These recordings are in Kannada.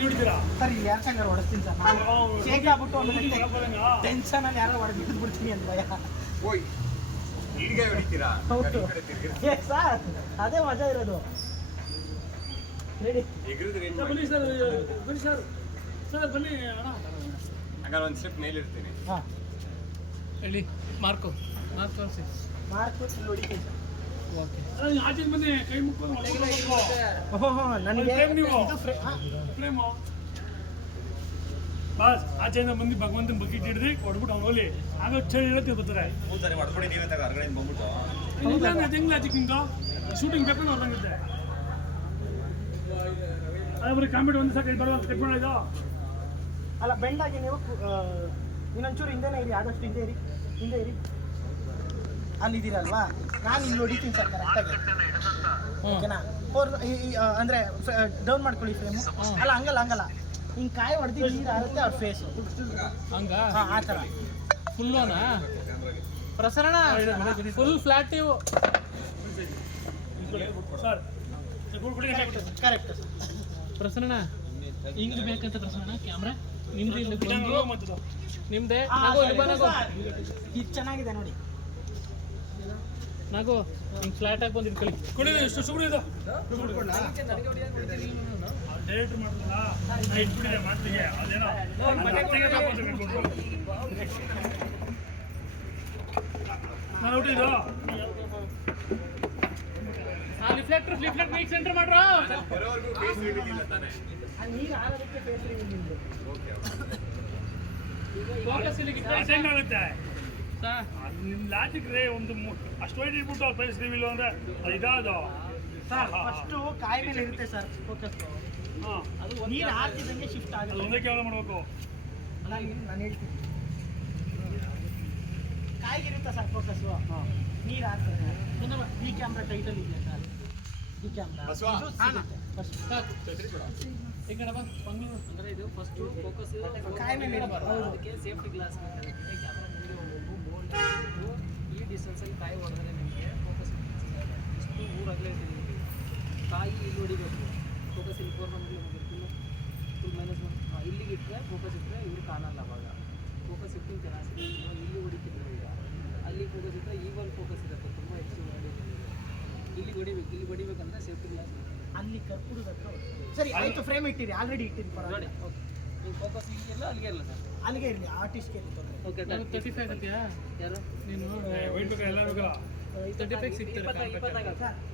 ಸರ್ ಇಲ್ಲಿ ಯಾರು ಸಂಗಾರ ಹೊಡೆಸ್ತೀನಿ ಸರ್? ನಾನು ಶೇಕ್ ಆಗ್ಬಿಟ್ಟು ಒಂದು ಟೆನ್ಷನ್ ಅಲ್ಲಿ ಯಾರೋ ಹೊಡೆದು ಬಿಡ್ತೀನಿ ಅಂತ ಭಯ. ಓಯ್ ಹೊಡಿತೀರಾ? ಹೌದು. ಸರ್ ಅದೇ ಮಜಾ ಇರೋದು. ರೆಡಿ ಸರ್, ಬನ್ನಿ ಸರ್ ಬನ್ನಿ ಸರ್. ಸರ್ ಬನ್ನಿ ಅಣ್ಣ. ಹಂಗಾರೆ ಒಂದು ಸ್ಟೆಪ್ ಮೇಲೆ ಇರ್ತೀನಿ. ಹಾಂ. ಹೇಳಿ ಮಾರ್ಕು. ಮಾರ್ಕ್ ತೋರಿಸಿ. ಮಾರ್ಕ್ ಹೊಡಿತೀನಿ ಸರ್. ಬಸ್ ಆಚೆಯಿಂದ ಬಂದು ಭಗವಂತನ ಬಕೆಟ್ ಹಿಡಿದು ಕೊಡ್ಬಿಟ್ಟು ಅವ್ನು ಹೋಲಿ ಆಗ ಚಳಿ ಹೇಳತ್ತೆ ಬರ್ತಾರೆ ಕೂತಾರೆ ಮಾಡ್ಕೊಂಡು ನೀವೇ ತಗ ಹೊರಗಡೆ ಬಂದ್ಬಿಟ್ಟು ಇಲ್ಲ ಅದು ಹೆಂಗ್ ಲಾಜಿಕ್ ನಿಂತು ಶೂಟಿಂಗ್ ಬೇಕು ಹೊರದಂಗಿದ್ದೆ ಅದೇ ಬರೀ ಕಾಮಿಡಿ ಒಂದು ಸಾಕು ಬರೋ ಕಟ್ ಮಾಡಿದ್ದು ಅಲ್ಲ ಬೆಂಡಾಗಿ ನೀವು ಇನ್ನೊಂಚೂರು ಹಿಂದೆನೇ ಇರಿ, ಆದಷ್ಟು ಹಿಂದೆ ಇರಿ ಹಿಂದೆ ಇರಿ. ಅಲ್ಲಿದ್ದೀರಲ್ವಾ? ನಾನು ಇಲ್ಲಿ ಹೊಡಿತೀನಿ ಸರ್ ಕರೆಕ್ಟಾಗಿ ಓಕೆನಾ? ಫೋರ್ ಅಂದರೆ ಡೌನ್ ಮಾಡ್ಕೊಳ್ಳಿ ಫ್ರೇಮ್ ಅಲ್ಲ ಹಂಗಲ್ಲ ಹಂಗಲ್ಲ. ಹಿಂಗೆ ಕಾಯಿ ಹೊಡೆದು ನೀರು ಆಗುತ್ತೆ ಅವ್ರ ಫೇಸು ಹಂಗ? ಹಾಂ ಆ ಥರ. ಫುಲ್ಲೋನಾ ಪ್ರಸರಣ? Full flat sir correct sir ಪ್ರಸರಣ? ಹಿಂಗೆ ಬೇಕಂತ ಪ್ರಸರಣ? ಕ್ಯಾಮ್ರಾ ನಿಮ್ದು ಇಲ್ಲಿ ನಿಮ್ದೆ? ಚೆನ್ನಾಗಿದೆ ನೋಡಿ. ನಗು ಹಿಂಗ್ ಫ್ಲಾಟ್ ಆಗಿ ಬಂದು ಕಳಿ ಕುಡಿ ಎಷ್ಟು ಸುಗುಡಿ ಇದು ಮಾಡ್ತಲ್ಲ ಮಾತಿಗೆ ಅದೇನೋ. ನಾನು ಹುಟ್ಟಿದ್ದು ರಿಫ್ಲೆಕ್ಟರ್ ರಿಫ್ಲೆಕ್ಟ್ ಮೈಕ್ ಸೆಂಟರ್ ಮಾಡ್ರ. ಬರೋವರೆಗೂ ಫೇಸ್ ಹಿಡಿದಿಲ್ಲ ತಾನೇ ಆ ಓಕೆ ಫೋಕಸ್ ಅಟೆಂಡ್ ಆಗುತ್ತೆ. ಸಾ ಅದು ನಿಮ್ಮ ಲಾಜಿಕ್ ರೇ ಒಂದು ಮು- ಅಷ್ಟು ವೈಟ್ ಇಟ್ಬಿಟ್ಟು ಅವ್ರು ಫೇಸ್ ರಿವೀಲ್ ಅಂದ್ರೆ ಅದು ಇದಾದು? ಸರ್ ಫಸ್ಟು ಕಾಯಿ ಮೇಲೆ ಇರುತ್ತೆ ಸರ್ ಫೋಕಸ್ ಹಾಂ. ಅದು ನೀರು ಹಾಕಿದಂಗೆ ಶಿಫ್ಟ್ ಆಗುತ್ತೆ. ಒಂದೇ ಕೇವಲ ಮಾಡಬೇಕು. ನಾನು ನಾನು ಹೇಳ್ತೀನಿ. ಕಾಯಿಗಿರುತ್ತೆ ಸರ್ ಫೋಕಸ್ಸು ನೀರು ಹಾಕ್ತಾರೆ ಈ ಕ್ಯಾಮ್ರಾ ಟೈಟಲ್ ಇದೆ ಸರ್ ಈ ಕ್ಯಾಮ್ರಾ ಫಸ್ಟ್ ಬಾ ಮಂಗ್ಳೂರು ಅಂದ್ರೆ ಇದು ಫಸ್ಟ್ ಫೋಕಸ್ ಕಾಯಿ ಮೇಲೆ. ಅದಕ್ಕೆ ಸೇಫ್ಟಿ ಗ್ಲಾಸ್ ಕ್ಯಾಮ್ರಾ ಹೋಗ್ಬೇಕು ಬೋಲ್ಡ್ ಈ ಡಿಸ್ಟೆನ್ಸಲ್ಲಿ ಕಾಯಿ ಹೊಡೆದ್ರೆ ನಿಮಗೆ ಫೋಕಸ್ ಇಷ್ಟು ಊರಾಗಲೇ ನಿಮಗೆ ಕಾಯಿ ಇಲ್ಲಿ ಹೊಡಿಬೇಕು. ಫೋಕಸ್ ಇಲ್ಲಿ ಫೋರ್ ನಮಗೆ ಫುಲ್ ಫುಲ್ ಮೈನಸ್ ಒನ್ ಇಲ್ಲಿಗೆ ಇಟ್ಟರೆ ಫೋಕಸ್ ಇಟ್ಟರೆ ಇವ್ರು ಕಾಣಲ್ಲ ಅವಾಗ. ಫೋಕಸ್ ಇಟ್ಟು ಚೆನ್ನಾಗಿ ಇಲ್ಲಿ ಹೊಡಿತಿದ್ರು ಈಗ. ಅಲ್ಲಿ ಫೋಕಸ್ ಇಟ್ಟರೆ ಒಂದು ಫೋಕಸ್ ಇರುತ್ತೆ. ತುಂಬ ಹೆಚ್ಚು ಮಾಡಿ ಇಲ್ಲಿ ಹೊಡಿಬೇಕು. ಇಲ್ಲಿ ಹೊಡಿಬೇಕಂದ್ರೆ ಸೇಫ್ಟಿ ಗ್ಲಾಸ್ ಅಲ್ಲಿ ಕರ್ಪೂರದ ಹತ್ರ ಸರಿ ಆಯಿತು ಫ್ರೇಮ್ ಇಟ್ಟಿರಿ. ಆಲ್ರೆಡಿ ಇಟ್ಟಿರಿ. ನೋಡಿ. ಓಕೆ ನೀವು ಫೋಕಸ್ ಇಲ್ಲಿಗೆ ಇಲ್ಲ ಅಲ್ಲಿಗೆ ಸರ್. ಅಲ್ಲಿಗೆ ಇರಲಿ ಆರ್ಟಿಸ್ಟ್ಗೆ ಇರಲಿ ತೊಂದರೆ ಓಕೆ ತರ್ಟಿ ಫೈವ್ ಯಾರು? ನೀನು? ವೈಟ್ ಬೇಕಾ ಎಲ್ಲ ತರ್ಟಿ ಫೈವ್ ಸಿಗ್ತಾರೆ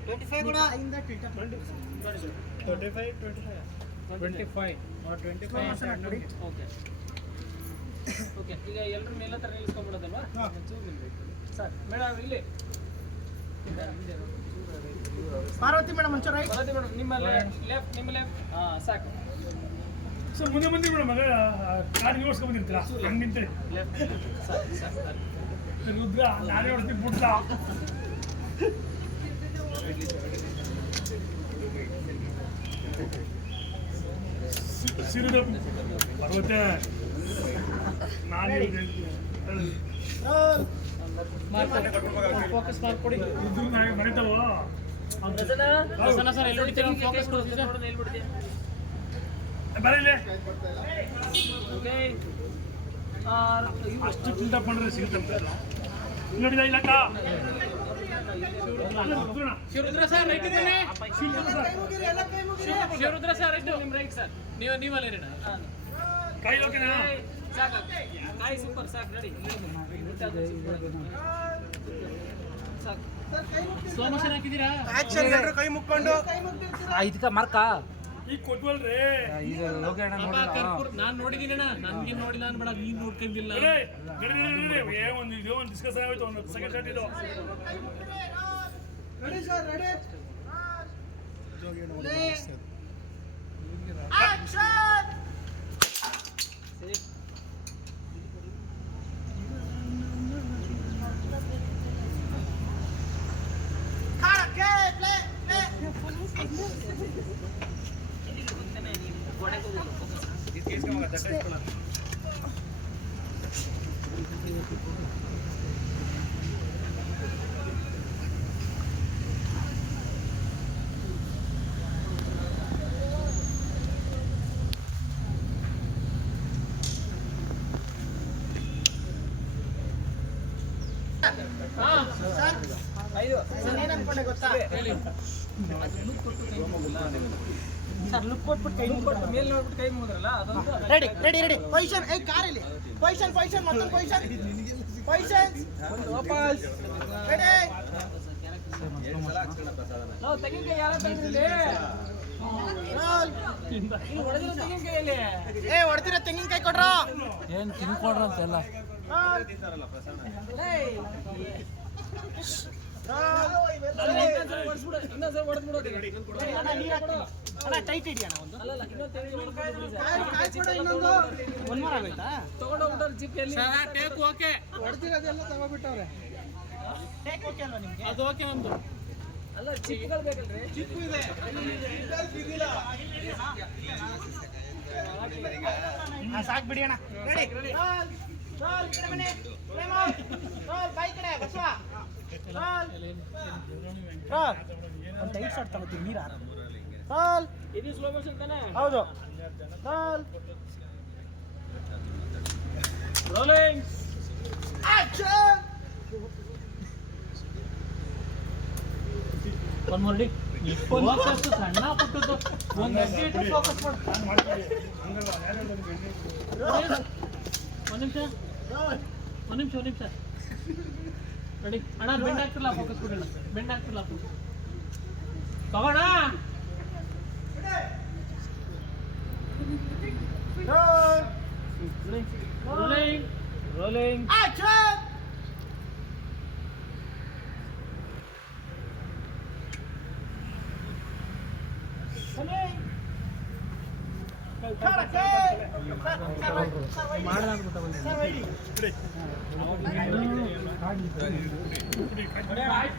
ಟ್ವೆಂಟಿ ಫೈವ್ ಕೂಡ ಇಂದ tilt twenty five twenty five twenty okay okay ಈಗ ಎಲ್ಲರ ಮೇಲೆ ಹತ್ರ ನಿಲ್ಲಿಸ್ಕೊಂಡ್ಬಿಡೋದಲ್ವಾ ಹಾ. ಒಂಚೂರು ನಿಲ್ಬೇಕು. ಸರ್ ಮೇಡಮ್ ಇಲ್ಲಿ. ಪಾರ್ವತಿ ಮೇಡಮ್ ಒಂಚೂರು ರೈಟ್ ಪಾರ್ವತಿ ಮೇಡಮ್ ನಿಮ್ಮ ಲೆಫ್ಟ್ ನಿಮ್ಮ ಲೆಫ್ಟ್ ಹಾಂ ಸಾಕು. ಸೊ ಮುಂದೆ ಮುಂದೆ ಮೇಡಮ್ ಮಗ. ಕಾರ್ ಓಡಿಸ್ಕೊಂಡ್ ಬಂದಿರ್ತೀರಾ? ಹಂಗೆ ಸರ್ ರುದ್ರ ನಾನೇ ಹೊಡ್ತೀನಿ ಬಿಡ್ಲ ಸಿರಿದ. ಪರ್ವತೆ. ನಾನೇ ಫೋಕಸ್ ಮಾಡ್ಕೊಡಿ ಇದ್ದು ನನಗೆ ಮರಿತಾವ ಸರ್ ಎಲ್ಲಿ ಫೋಕಸ್ ಕೊಡಿ ಸರ್ ಹೇಳ್ಬಿಡ್ತೀಯ ಬರೀಲಿ ಓಕೆ ಅಷ್ಟು ಚಿಂತೆ ಮಾಡ್ರೆ ಸಿಗುತ್ತಂತೆ ನೋಡಿದ ಇಲ್ಲಕ್ಕ ಶಿವರುದ್ರ ಸರ್ ರೈಟ್ ಇದ್ದಾನೆ ಶಿವರುದ್ರ ಸರ್, ರೈಟ್ ನಿಮ್ಮ ರೈಟ್ ಸರ್. ನೀವು ನೀವಲ್ಲ ಇರೋಣ. ಹಾಂ ಕೈ ಓಕೆನಾ ಸಾಕು ಕಾಯಿ ಸೂಪರ್ ಸಾಕು ರೆಡಿ ಸಾಕು. ಸ್ಲೋ ಆಕ್ಷನ್ ಹಾಕಿದ್ದೀರಾ ಕೈ ಮುಕ್ಕೊಂಡು. ಇದಕ್ಕ ಮಾರ್ಕಾ ಈಗ ಕೊಟ್ವಲ್ರಿ ಇದು ಲೋಕೇಣ ನಾನ್ ನೋಡಿದ್ದೀನಿ ಅಣ್ಣ ನನ್ಗೆ ನೋಡಿಲ್ಲ ಅನ್ಬೇಡ ನೀನ್ ನೋಡ್ಕೊಂಡಿಲ್ಲ. ಏ ಒಂದು ಇದು ಒಂದು ಡಿಸ್ಕಸ್ ಆಗೋಯ್ತು ಒಂದು ಸೆಕೆಂಡ್ ಶಾಟ್ ಇದು. Ready sir ready Ah, Sac, ahí lo salieron para la. Sir look ಕೊಟ್ಬಿಟ್ಟು ಕೈ ಕೊಟ್ಟು ಮೇಲೆ ನೋಡ್ಬಿಟ್ಟು ಕೈ ಮುಗಿದ್ರಲ್ಲ ಅದೊಂದು ರೆಡಿ ರೆಡಿ ರೆಡಿ ಪೊಸಿಷನ್ ಏ ಕಾರ್ ಇಲ್ಲಿ. ಪೊಸಿಷನ್ ಪೊಸಿಷನ್ ಮತ್ತೊಂದು ಪೊಸಿಷನ್ ಪೊಸಿಷನ್ ವಾಪಸ್. ರೆಡಿ ಯಾರ ಹೊಡೆದಿರೋ ತೆಂಗಿನಕಾಯಲ್ಲಿ ಏ ಹೊಡ್ತಿರೋ ತೆಂಗಿನಕಾಯಿ ಕೊಡ್ರೋ ಏನು ತಿನ್ಕೊಡ್ರಂತೆಲ್ಲ ರೋಲ್. ರೋಲ್. ಅಣ್ಣ ಟೈಟ್ ಹಿಡಿ ಅಣ್ಣ ಒಂದು. ಒಂದ್ ಮಾರ ಆಗೋಯ್ತಾ? ಟೇಕ್ ಓಕೆ ಹೊಡ್ತಿರೋದೆಲ್ಲ ತಗೋಬಿಟ್ಟವ್ರೆ. ಟೇಕ್ ಓಕೆ ಅಲ್ವಾ ನಿಮ್ಗೆ? ಅದು ಓಕೆ ಒಂದು ಅಲ್ಲ ಚಿಪ್ಗಳು ಬೇಕಲ್ರಿ? ಚಿಪ್ಪು ಇದೆ. ಹಾ ಸಾಕ್ ಬಿಡಿ ಅಣ್ಣ. ರೆಡಿ ರೋಲ್ ರೋಲ್ ಈ ಕಡೆ ಬನ್ನಿ ಪ್ರೇಮ ರೋಲ್ ಬೈ ಕಡೆ ಬಸವ. ರೋಲ್ ರೋಲ್ ಒಂದು ಟೈಟ್ ಶಾಟ್ ತಗೋತೀವಿ ನೀರು ಆರ ರೋಲ್ ಇದು ಸ್ಲೋ ಮೋಷನ್ ತಾನೆ? ಹೌದು. ರೋಲ್ ರೋಲಿಂಗ್ ಆಕ್ಷನ್ ಒಂದ್ ನೋಡಿ ಫೋಕಸ್ ಸಣ್ಣ ಪುಟ್ಟದ್ದು. ಒಂದ್ ಹೆಜ್ಜೆ ಇಟ್ಟು ಫೋಕಸ್ ಮಾಡು. ಮಾಡ್ತೀನಿ? ಒಂದ್ ನಿಮಿಷ. ಒಂದ್ ನಿಮಿಷ ಒಂದ್ ನಿಮಿಷ. ರೆಡಿ ಅಣ್ಣ ಬೆಂಡ್ ಆಗ್ತಿಲ್ಲ ಫೋಕಸ್ ಕೊಡೋಣ ಬೆಂಡ್ ಆಗ್ತಿಲ್ಲ ಫೋಕಸ್ ತಗೋಣ ರೋಲ್ ರೋಲಿಂಗ್ ರೋಲಿಂಗ್ ಆಕ್ಷನ್ ಬಿಡಿ, ಕಟ್ ಮಾಡಿ.